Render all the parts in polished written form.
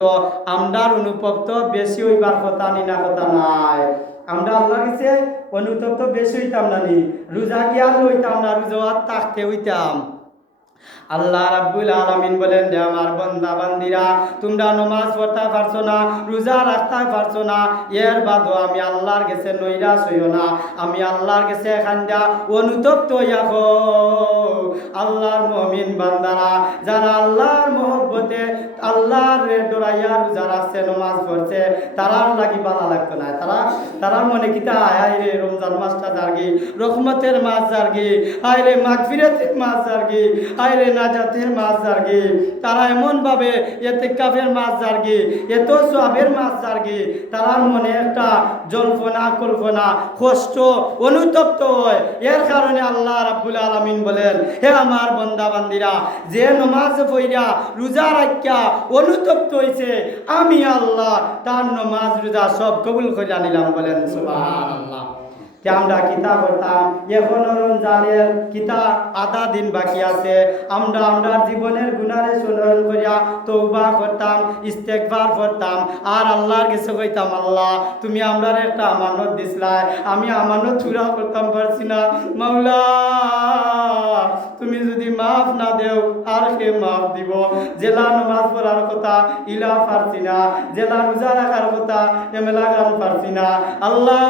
তো আমরার অনুতপ্ত বেশি হইবার কথা নি না কথা নাই। আমরা আল্লাহর কাছে অনুতপ্ত বেশি হইতাম না নি, রোজা কি আর হইতাম না, রোজা থাকতে হইতাম। আল্লাহ রাব্বুল আলামিন বলেন যে আমার বান্দা বান্দিরা তোমরা নামাজ পড়তে পারছো না, রোজা রাখতে পারছো না, এর বাদও আমি আল্লাহর কাছে নৈরাশ হইও না, আমি আল্লাহর কাছে খান্দা অনুতপ্ত হইয়া আল্লাহর মুমিন বান্দারা যারা আল্লাহর মহব্বতে আল্লাহর ডরাইয়া রোজা রাখছে নামাজ পড়ছে তারার লাগি ভালো লাগতো না। তারার মনে কিতা আয় রে রমজান মাসটা জারগি, রহমতের মাস জারগি, আয় রে মাগফিরাতের মাস জারগি, আয় রে নাজাতের মাস জারগি। তারা এমন ভাবে ইতিকাফের মাস জারগি, এত সওয়াবের মাস জারগি, তারার মনে একটা জল্পনা কল্পনা কষ্ট অনুতপ্ত হয়। এর কারণে আল্লাহ রাব্বুল আলামিন বলেন হে আমার বান্দা বান্দিরা যে নামাজ পড়িয়া রোজা রাখিয়া অনুতপ্ত হইছে আমি আল্লাহ তার নামাজ রোজা সব কবুল করে নিলাম। বলেন সুবহানাল্লাহ। আমরা কিতা করতাম, এখনো রমজানের কিতা আধা দিন বাকি আছে, আমরা জীবনের গুনারে স্মরণ করিয়া তওবা করতাম, ইস্তেগফার করতাম, আর আল্লাহর কাছে কইতাম আল্লাহ তুমি আমরার একটা আমানত দিছলাই, আমি আমানত পুরা করতাম পারছি না, মাওলা তুমি যদি মাফ না দেও আর কে মাফ দিব। জেলা নামাজ পড়ার কথা ইলা পারছি না, জেলা রোজা রাখার কথা এমেলা গান পারছি না, আল্লাহ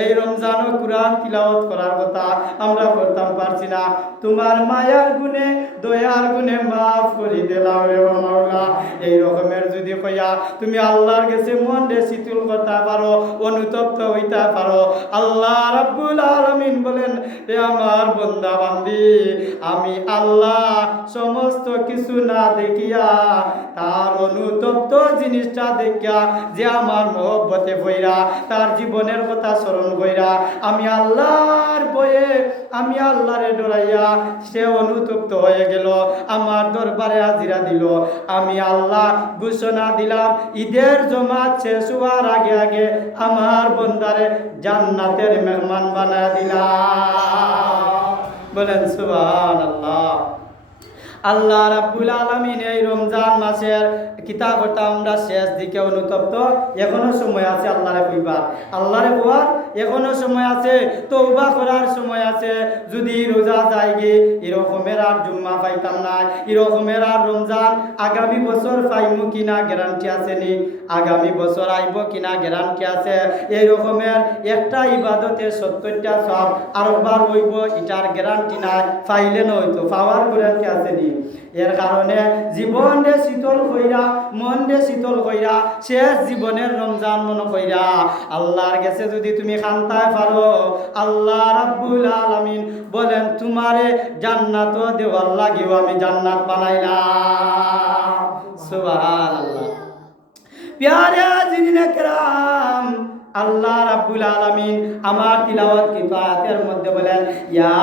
এই রমজানও কুরআন তিলাওয়াত করার কথা আমরা করতাম পারছি না, তোমার মায়ার গুণে দয়ার গুণে মাফ করে দিলাম রে মাওলা। এই রকমের যদি কইয়া তুমি আল্লাহর কাছে মন রে শীতল করতে পারো, অনুতপ্ত হইতে পারো, আল্লাহ রাব্বুল আলামিন বলেন হে আমার বান্দা বান্দি আমি আল্লাহ সমস্ত কিছু না দেখিয়া তার অনুতপ্ত জিনিসটা দেখিয়া যে আমার মহব্বতে বইরা তার জীবনের কথা স্মরণ কইরা আমি আল্লাহর বয়ে আমি আল্লাহরে ডরাইয়া সে অনুতপ্ত হয়ে গেল, আমার দরবারে হাজিরা দিল, আমি আল্লাহ ঘোষণা দিলাম ঈদের জমাত শেষ হওয়ার আগে আগে আমার বান্দারে জান্নাতের মেহমান বানায় দিলাম। বলেন সুবহানাল্লাহ। আল্লাহ রাব্বুল আলামিন এই রমজান মাসের কিতা করতাম আমরা শেষ দিকে অনুতপ্ত, এখনো সময় আছে আল্লাহরে কইবার, আল্লাহরে কোয়ার এখনো সময় আছে, তওবা করার সময় আছে। যদি রোজা যায়গে এরকমের আর জুম্মা পাইতাম না, এরকমের আর রমজান আগামী বছর পাইমু কিনা গ্যারান্টি আছে নি, আগামী বছর আইব কিনা গ্যারান্টি আছে, এই রকমের একটা ইবাদতে 70টা সব আরবার হইব এটার গ্যারান্টি নাই, পাইলে নয়তো পাওয়ার গ্যারান্টি আছে নি। এর কারণে জীবন রে শীতল কইরা মন রে শীতল কইরা শেষ জীবনের রমজান মনে কইরা আল্লাহর কাছে যদি তুমি খান্তায় পারো আল্লাহ রাব্বুল আলামিন বলেন তোমারে জান্নাত দেওয়ার লাগিও আমি জান্নাত বানাইলাম। সুবহানাল্লাহ। প্যারে আজিরিনে কেরাম আল্লাহ রাব্বুল আলামিন আমার তিলাওয়াত কিতাবের মধ্যে বলেন ইয়া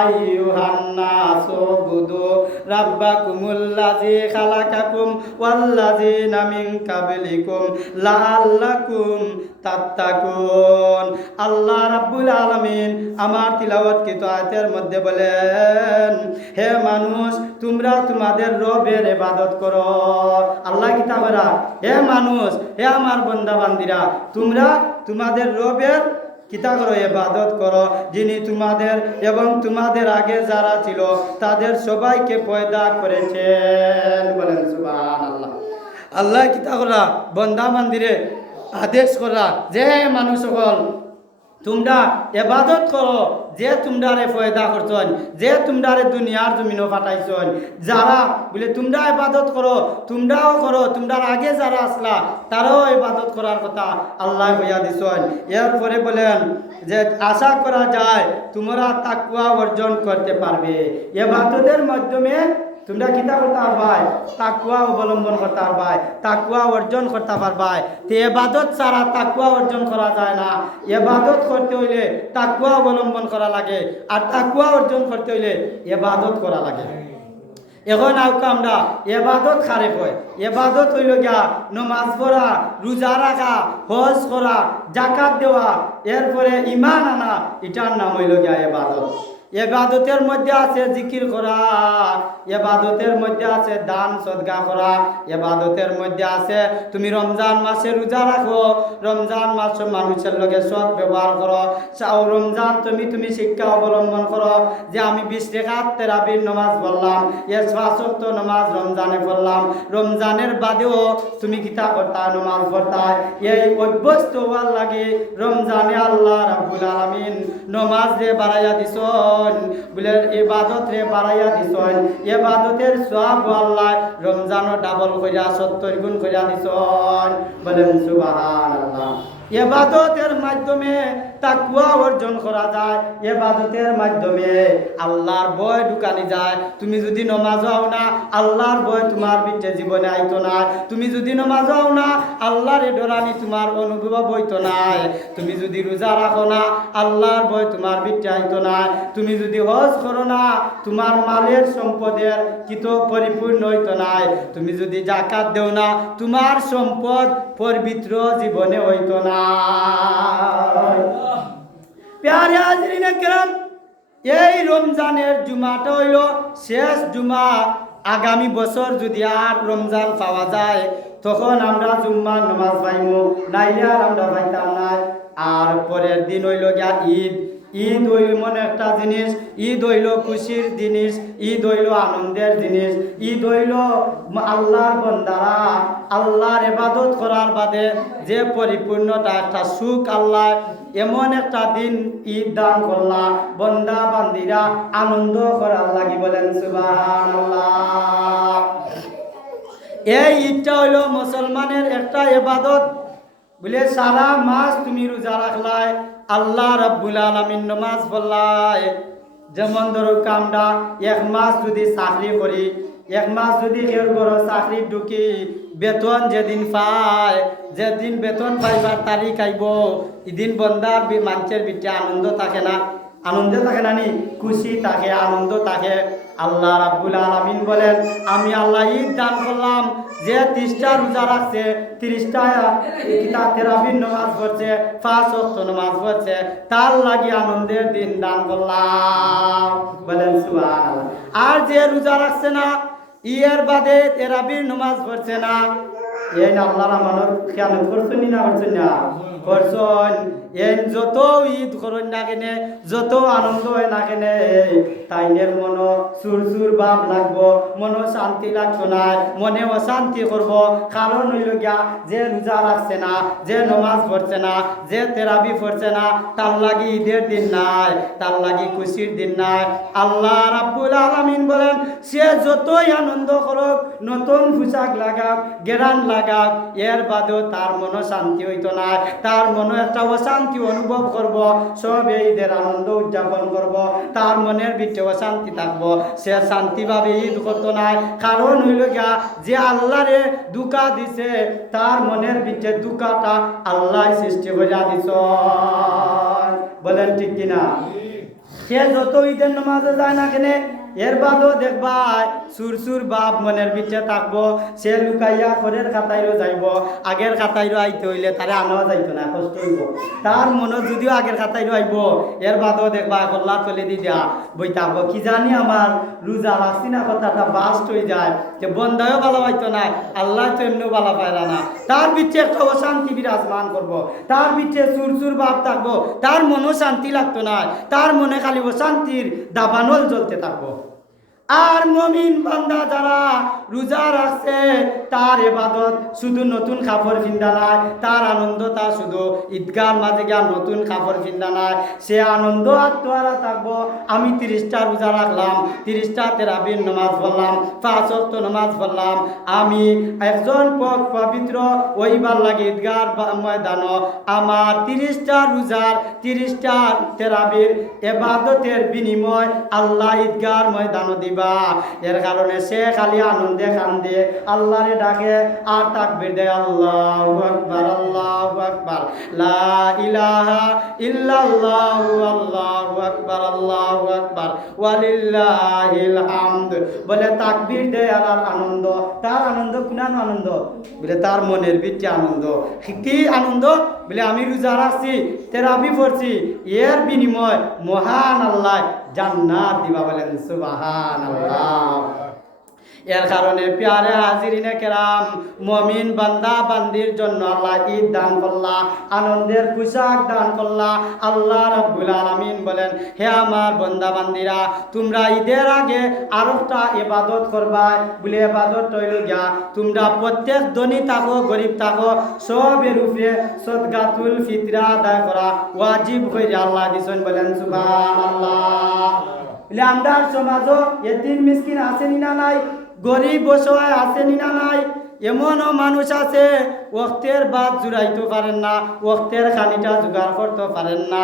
আইয়ুহান নাসু বুদু রাব্বাকুমুল্লাযী খালাকাকুম ওয়াল্লাযীনা মিন কাবলিকুম লাআল্লাকুম তাত্তাকুন। আল্লাহ রাব্বুল আলামিন আমার তিলাওয়াত কিতাবের মধ্যে বলেন হে মানুষ তোমরা তোমাদের রবের ইবাদত করো। আল্লাহ কিতাবেরা হে মানুষ হে আমার বান্দা বান্দিরা তোমরা তোমাদের রবের কিতা করো ইবাদত করো, যিনি তোমাদের এবং তোমাদের আগে যারা ছিল তাদের সবাইকে পয়দা করেছেন। বলেন সুবহানাল্লাহ। আল্লাহ কিতা করা বান্দা বান্দিরে আদেশ করা যে মানুষ সকল তোমরা ইবাদত করো যে তোমরারে পয়দা করছন, যে তোমরারে দুনিয়ার জমিনও পাঠাইছন, যারা বলে তোমরা ইবাদত করো তোমরাও করো, তোমরার আগে যারা আসলা তারাও ইবাদত করার কথা আল্লাহ কইয়া দিছেন। এরপরে বলেন যে আশা করা যায় তোমরা তাকওয়া অর্জন করতে পারবে, ইবাদতের মাধ্যমে তোমরা কিতা করতে পারবাই তাকওয়া অবলম্বন করতে পারবাই, তাকওয়া অর্জন করতে পারবাই। তো ইবাদত ছাড়া তাকওয়া অর্জন করা যায় না, ইবাদত করতে হইলে তাকওয়া অবলম্বন করা লাগে, আর তাকওয়া অর্জন করতে হইলে ইবাদত করা লাগে। এখন আউকা আমরা ইবাদত খারে কয়, ইবাদত হইল গিয়া নামাজ পড়া, রোজা রাখা, হজ করা, যাকাত দেওয়া, এরপরে ঈমান আনা, এটার নাম হইল গিয়া ইবাদত। ইবাদতের মধ্যে আছে জিকির করা, ইবাদতের মধ্যে আছে দান সদকা করা, ইবাদতের মধ্যে আছে তুমি রমজান মাসে রোজা রাখো, রমজান মাসে মানুষের লগে সৎ ব্যবহার করো, চাও রমজান তুমি শিক্ষা অবলম্বন করো যে আমি 20 রাকাত তারাবির নামাজ পড়লাম, 5 ওয়াক্ত নামাজ রমজানে পড়লাম, রমজানের বাদেও তুমি কিতা করতা নামাজ পড়তা। এই অভ্যস্ত হওয়ার লাগে রমজানে আল্লাহ রাব্বুল আলামিন নামাজ রে বাড়াইয়া দিছন, বলে ইবাদত রে বাড়াইয়া দিছন, ইবাদতের সওয়াব আল্লাহ রমজানও ডাবল কইরা 70 গুণ কইরা দিছন। বলেন সুবহানাল্লাহ। ইবাদতের মাধ্যমে তাকওয়া অর্জন করা যায়, ইবাদতের মাধ্যমে আল্লাহর ভয় ঢুকানি যায়। তুমি যদি নামাজ হও না, আল্লাহর ভয় তোমার ভিতরে জীবনে আইতো না। তুমি যদি নামাজ হও না, আল্লাহর ডরানি তোমার অনুভব হইতো না। তুমি যদি রোজা রাখো না, আল্লাহর ভয় তোমার ভিতরে আইতো না। তুমি যদি হজ করো না, তোমার মালের সম্পদের কিতো পরিপূর্ণ হইতো না। তুমি যদি যাকাত দেও না, তোমার সম্পদ পবিত্র জীবনে হইতো না। প্যারে হাজরিনে কেরাম, এই রমজানের জুমাটা হইল শেষ জুমা। আগামী বছর যদি আর রমজান পাওয়া যায় তখন আমরা জুম্মার নামাজ পাইমু, নাইলে আর আমরা পাইতাম না। আর পরের দিন হইল গিয়া ঈদ। ঈদ হইল এমন একটা জিনিস, ঈদ হইল খুশির জিনিস, ঈদ হইল আনন্দের জিনিস। ঈদ হইল আল্লাহর বান্দারা আল্লাহর ইবাদত করার বাদে যে পরিপূর্ণতা একটা সুখ, আল্লাহ এমন একটা দিন ঈদ দান করলা, বান্দা বান্দিরা আনন্দ করার লাগি। বলেন সুবহানাল্লাহ। এই ঈদটা হইল মুসলমানের একটা ইবাদত। বলে সারা মাস তুমি রোজা রাখলাই, আল্লাহ রাব্বুল আলামিন নামাজ পড়লাই। যেমন ধরো কামটা 1 মাস যদি চাকরি করি, 1 মাস যদি কেউ করো চাকরি ঢুকি, বেতন যেদিন পায়, যেদিন বেতন পাইবার তারিখ আইব, এদিন বন্দার মানুষের ভিতরে আনন্দ থাকে না? আনন্দে থাকে না নি? খুশি থাকে, আনন্দ থাকে। আল্লাহ রাব্বুল আলামিন বলেন, আমি আল্লাহ ঈদ দান করলাম যে 30টা রোজা রাখছে, 30টা তারাবির নামাজ পড়ছে, 5 ওয়াক্ত নামাজ পড়ছে, তার লাগি আনন্দের দিন দান করলাম। বলেন সুবহানাল্লাহ। আর যে রোজা রাখছে না, ইয়ের বাদে তারাবির নামাজ পড়ছে না, এই না আল্লাহর আমানত খেয়াল করছেন না? করছেন না? করছেন। এই যত ঈদ করেন না কেনে, যত আনন্দ হয় না কেনে, তাইনের মন সুর ভাব লাগবো, মন শান্তি লাগতো না, মনে অশান্তি করব। কারণ হইল গিয়া যে রোজা রাখছে না, যে নমাজ পড়ছে না, যে তেরাবি পড়ছে না, তার লাগি ঈদের দিন নাই, তার লাগি খুশির দিন নাই। আল্লাহ রাব্বুল আলামিন বলেন, সে যতই আনন্দ করুক, নতুন পোশাক লাগাক, গেরান লাগাক, এর বাদেও তার মনে শান্তি হইতো না, তার মনে একটা অশান্তি অনুভব করব। সব ঈদের আনন্দ উদযাপন করব, তার মনের ভিতরে অশান্তি থাকবো, সে শান্তিভাবে ঈদ করতো না। কারণ হইল গিয়া যে আল্লাহরে দুঃখা দিছে, তার মনের ভিতরে দুঃখাটা আল্লাহ সৃষ্টি করে দিছ। বলেন ঠিক কিনা? সে যত ঈদের নামাজে যায় না কেনে, এর বাদও দেখবা সুর বাপ মনের ভিতরে থাকবো। সে লুকাইয়া ঘরের খাতাইরও যাইব, আগের খাতাইরও আইতে হইলে তারে আনাও যাইতো না, কষ্ট হইব। তার মনে যদিও আগের খাতাইরও আইব, এর বাদও দেখবা গল্লা তলে দি দেয়া বই থাকবো। কি জানি আমার রোজা রাখছি না কথাটা বাস্ট হয়ে যায়, যে বন্ধায়ও ভালো পাইতো না, আল্লাহ তো এমনিও ভালো পাইলা না। তার ভিতরে একটা অশান্তি বিরাজমান করবো, তার ভিতরে সুর ভাব থাকবো, তার মনও শান্তি লাগতো না, তার মনে খালি অশান্তির দাবানল জ্বলতে থাকবো। আর মুমিন বান্দা যারা রোজা রাখছে, তার ইবাদত শুধু নতুন কাপড় কিনা নাই, তার আনন্দ তা শুধু ঈদগার মাঝে গিয়া নতুন কাপড় কিনা নাই। সে আনন্দ আত্মহারা থাকবো। আমি 30টা রোজা রাখলাম, 30টা তারাবির নামাজ পড়লাম, 5 ওয়াক্ত নামাজ পড়লাম, আমি একজন পবিত্র ওইবার লাগে ঈদগার ময়দান আমার 30টা রোজার 30টা তারাবির ইবাদতের বিনিময় আল্লাহ ঈদগার ময়দান দিবা। এর কারণে সে খালি আনন্দে কান্দে, আল্লাহরে ডাকে আর তাকবীর দেয়, আল্লাহু আকবার, আল্লাহু আকবার, লা ইলাহা ইল্লাল্লাহু, আল্লাহু আকবার, আল্লাহু আকবার, ওয়ালিল্লাহিল হামদ। বলে তাকবীর দেয় আর আনন্দ। তার আনন্দ কোন আনন্দ? বলে তার মনের ভিতরে আনন্দ। কি আনন্দ? বলে আমি রোজা রাখছি, তারাবি পড়ছি, এর বিনিময় মহান আল্লাহ জান্নাত দিবা, বলেন সুবহানাল্লাহ। এর কারণে প্যারে হাজিরিনে কেরাম, মমিন বান্দা বান্দির জন্য আল্লাহ ঈদ দান করলা, আনন্দের পোশাক দান করলা। আল্লাহ রাব্বুল আলামিন বলেন, হে আমার বান্দা বান্দিরা, তোমরা ঈদের আগে আরেকটা ইবাদত করবা। বলে ইবাদত হইল গিয়া, তোমরা প্রত্যেক ধনী থাকো গরিব থাকো সবের উপরে সদকাতুল ফিতরা আদায় করা ওয়াজিব হয়ে আল্লাহ দিছেন, বলেন সুবহানাল্লাহ। বলে আমরা সমাজও এতিম মিসকিন আছেনি না নাই, গরিব অসহায় আছেনি না নাই? এমনও মানুষ আছে ওয়াক্তের বাদ জুড়াইতে পারেন না, ওয়াক্তের খানিটা জোগাড় করতে পারেন না।